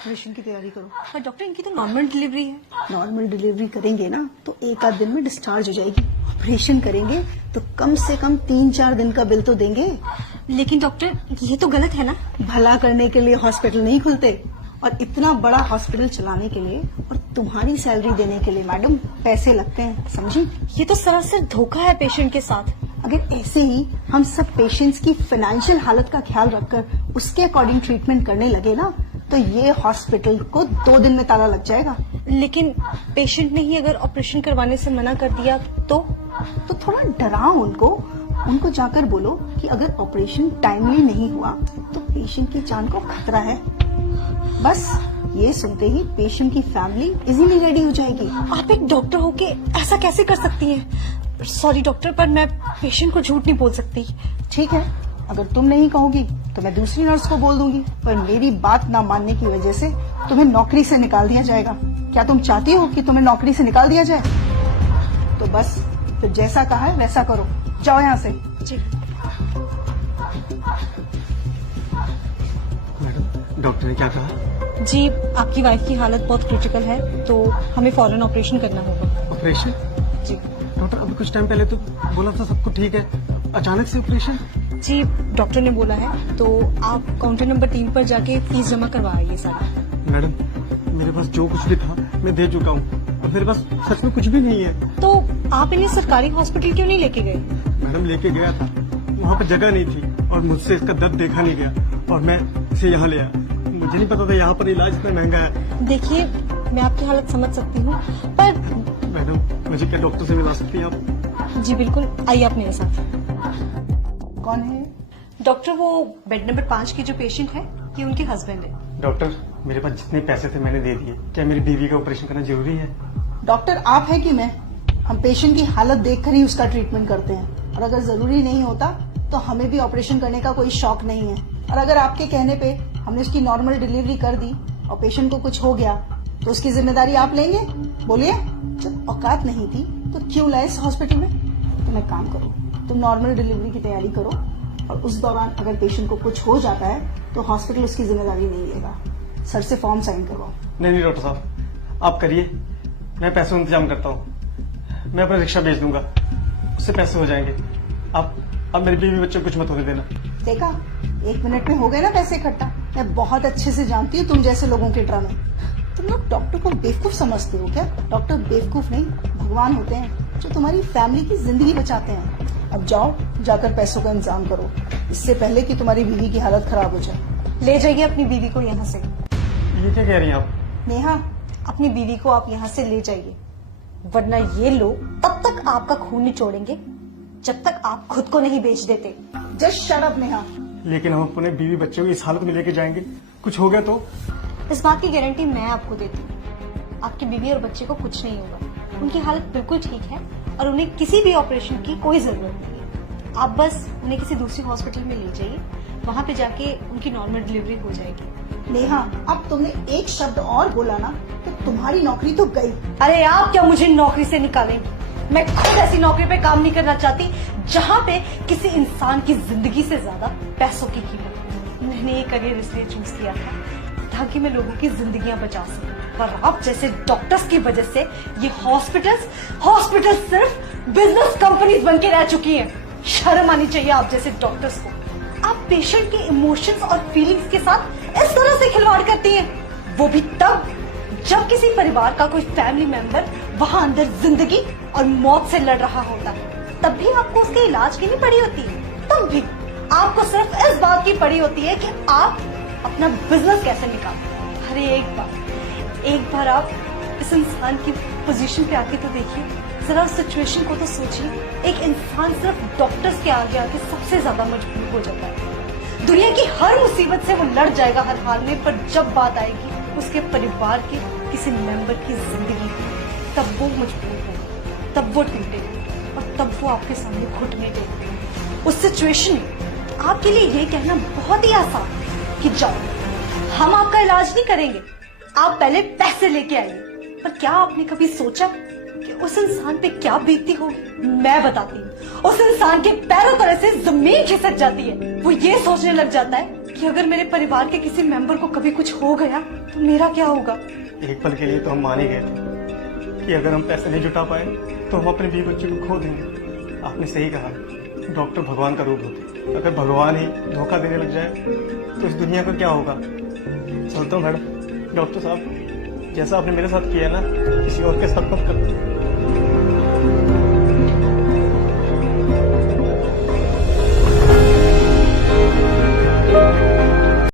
Operation की तैयारी करो। पर डॉक्टर इनकी तो नॉर्मल डिलीवरी है। नॉर्मल डिलीवरी करेंगे ना तो एक आध दिन में डिस्चार्ज हो जाएगी। ऑपरेशन करेंगे तो कम से कम 3-4 दिन का बिल तो देंगे। लेकिन डॉक्टर ये तो गलत है ना। भला करने के लिए हॉस्पिटल नहीं खुलते, और इतना बड़ा हॉस्पिटल चलाने के लिए और तुम्हारी सैलरी देने के लिए मैडम पैसे लगते हैं, समझी? ये तो सरासर धोखा है पेशेंट के साथ। अगर ऐसे ही हम सब पेशेंट्स की फाइनेंशियल हालत का ख्याल रखकर उसके अकॉर्डिंग ट्रीटमेंट करने लगे ना तो ये हॉस्पिटल को 2 दिन में ताला लग जाएगा। लेकिन पेशेंट ने ही अगर ऑपरेशन करवाने से मना कर दिया तो थोड़ा डराओ उनको जाकर बोलो कि अगर ऑपरेशन टाइमली नहीं हुआ तो पेशेंट की जान को खतरा है। बस ये सुनते ही पेशेंट की फैमिली इजीली रेडी हो जाएगी। आप एक डॉक्टर होके ऐसा कैसे कर सकती हैं? सॉरी डॉक्टर, पर मैं पेशेंट को झूठ नहीं बोल सकती। ठीक है, अगर तुम नहीं कहोगी तो मैं दूसरी नर्स को बोल दूंगी, पर मेरी बात ना मानने की वजह से तुम्हें नौकरी से निकाल दिया जाएगा। क्या तुम चाहती हो कि तुम्हें नौकरी से निकाल दिया जाए? तो बस फिर जैसा कहा है वैसा करो, जाओ यहाँ से। जी मैडम, डॉक्टर ने क्या कहा? जी, आपकी वाइफ की हालत बहुत क्रिटिकल है तो हमें फौरन ऑपरेशन करना होगा। ऑपरेशन? जी डॉक्टर, अभी कुछ टाइम पहले तो बोला था सब कुछ ठीक है, अचानक से ऑपरेशन? जी, डॉक्टर ने बोला है तो आप काउंटर नंबर 3 पर जाके फीस जमा करवा आइए सारी। मैडम, मेरे पास जो कुछ भी था मैं दे चुका हूँ और मेरे पास सच में कुछ भी नहीं है। तो आप इन्हें सरकारी हॉस्पिटल क्यों नहीं लेके गए? मैडम, लेके गया था, वहाँ पर जगह नहीं थी और मुझसे इसका दर्द देखा नहीं गया और मैं इसे यहाँ ले आया। मुझे नहीं पता था यहाँ पर इलाज इतना महंगा है। देखिए, मैं आपकी हालत समझ सकती हूँ, पर मैडम, मुझे क्या डॉक्टर से मिला सकती हैं आप? जी बिल्कुल, आइए आप मेरे साथ। कौन है? डॉक्टर, वो बेड नंबर 5 की जो पेशेंट है ये उनके हस्बैंड है। डॉक्टर, मेरे पास जितने पैसे थे मैंने दे दिए। क्या मेरी बीवी का ऑपरेशन करना जरूरी है? डॉक्टर आप है कि मैं? हम पेशेंट की हालत देखकर ही उसका ट्रीटमेंट करते हैं, और अगर जरूरी नहीं होता तो हमें भी ऑपरेशन करने का कोई शौक नहीं है। और अगर आपके कहने पे हमने उसकी नॉर्मल डिलीवरी कर दी और पेशेंट को कुछ हो गया तो उसकी जिम्मेदारी आप लेंगे? बोलिए, जब औकात नहीं थी तो क्यों लाए इस हॉस्पिटल में? तुम एक काम करो, तुम नॉर्मल डिलीवरी की तैयारी करो और उस दौरान अगर पेशेंट को कुछ हो जाता है तो हॉस्पिटल उसकी जिम्मेदारी नहीं लेगा। सर से फॉर्म साइन करवाओ। नहीं डॉक्टर साहब, आप करिए, मैं पैसों का इंतजाम करता हूँ। मैं अपना रिक्शा भेज दूंगा, उससे पैसे हो जाएंगे। आप मेरी बीवी बच्चों को कुछ मत होने देना। देखा, 1 मिनट में हो गए ना पैसे इकट्ठा। मैं बहुत अच्छे से जानती हूँ तुम जैसे लोगों के ड्रामे। तुम लोग डॉक्टर को बेवकूफ समझते हो क्या? डॉक्टर बेवकूफ नहीं, भगवान होते हैं जो तुम्हारी फैमिली की जिंदगी बचाते हैं। अब जाओ, जाकर पैसों का इंतजाम करो, इससे पहले कि तुम्हारी बीवी की हालत खराब हो जाए। ले जाइए अपनी बीवी को यहाँ से। ये क्या कह रही हैं आप? नेहा, अपनी बीवी को आप यहाँ से ले जाइए, वरना ये लोग तब तक आपका खून निचोड़ेंगे जब तक आप खुद को नहीं बेच देते। Just shut up Neha. लेकिन हम अपने बीवी बच्चों को इस हालत में लेके जाएंगे, कुछ हो गया तो? इस बात की गारंटी मैं आपको देती हूँ, आपकी बीवी और बच्चे को कुछ नहीं होगा। उनकी हालत बिल्कुल ठीक है और उन्हें किसी भी ऑपरेशन की कोई जरूरत नहीं है। आप बस उन्हें किसी दूसरी हॉस्पिटल में ले जाइए, वहाँ पे जाके उनकी नॉर्मल डिलीवरी हो जाएगी। नेहा, अब तुमने एक शब्द और बोला ना तो तुम्हारी नौकरी तो गई। अरे आप क्या मुझे नौकरी से निकालेंगे? मैं खुद ऐसी नौकरी पे काम नहीं करना चाहती जहाँ पे किसी इंसान की जिंदगी से ज्यादा पैसों की कीमत हो। मैंने ये करियर इसलिए चूज किया था ताकि मैं लोगों की जिंदगियां बचा सकूं, पर आप जैसे डॉक्टर्स की वजह से ये हॉस्पिटल्स सिर्फ बिजनेस कंपनीज बन के रह चुकी हैं। शर्म आनी चाहिए आप जैसे डॉक्टर्स को। आप पेशेंट के इमोशंस और फीलिंग्स के साथ इस तरह से खिलवाड़ करती हैं, वो भी तब जब किसी परिवार का कोई फैमिली मेंबर वहां अंदर जिंदगी और मौत से लड़ रहा होता है। तब भी आपको उसके इलाज की नहीं पड़ी होती, तब भी आपको सिर्फ इस बात की पड़ी होती है कि आप अपना बिजनेस कैसे निकालें। अरे एक बार आप इस इंसान की पोजीशन पे आके तो देखिए, जरा उस सिचुएशन को तो सोचिए। एक इंसान सिर्फ डॉक्टर्स के आगे आके सबसे ज्यादा मजबूर हो जाता है। दुनिया की हर मुसीबत से वो लड़ जाएगा हर हाल में, पर जब बात आएगी उसके परिवार के किसी मेंबर की जिंदगी की, तब वो मजबूर होगा, तब वो टूटेगा और तब वो आपके सामने घुटने टेकेगा। उस सिचुएशन में आपके लिए ये कहना बहुत ही आसान है कि जाओ, हम आपका इलाज नहीं करेंगे, आप पहले पैसे लेके आइए। पर क्या आपने कभी सोचा कि उस इंसान पे क्या बीतती होगी? मैं बताती हूँ, उस इंसान के पैरों तले से जमीन खिसक जाती है। वो ये सोचने लग जाता है कि अगर मेरे परिवार के किसी मेंबर को कभी कुछ हो गया तो मेरा क्या होगा। एक पल के लिए तो हम मान ही गए थे कि अगर हम पैसे नहीं जुटा पाए तो हम अपने बीवी बच्चे को खो देंगे। आपने सही कहा, डॉक्टर भगवान का रूप होते हैं। अगर भगवान ही धोखा देने लग जाए तो इस दुनिया का क्या होगा। चलता हूँ मैडम। डॉक्टर साहब, जैसा आपने मेरे साथ किया ना, किसी और के साथ मत करना।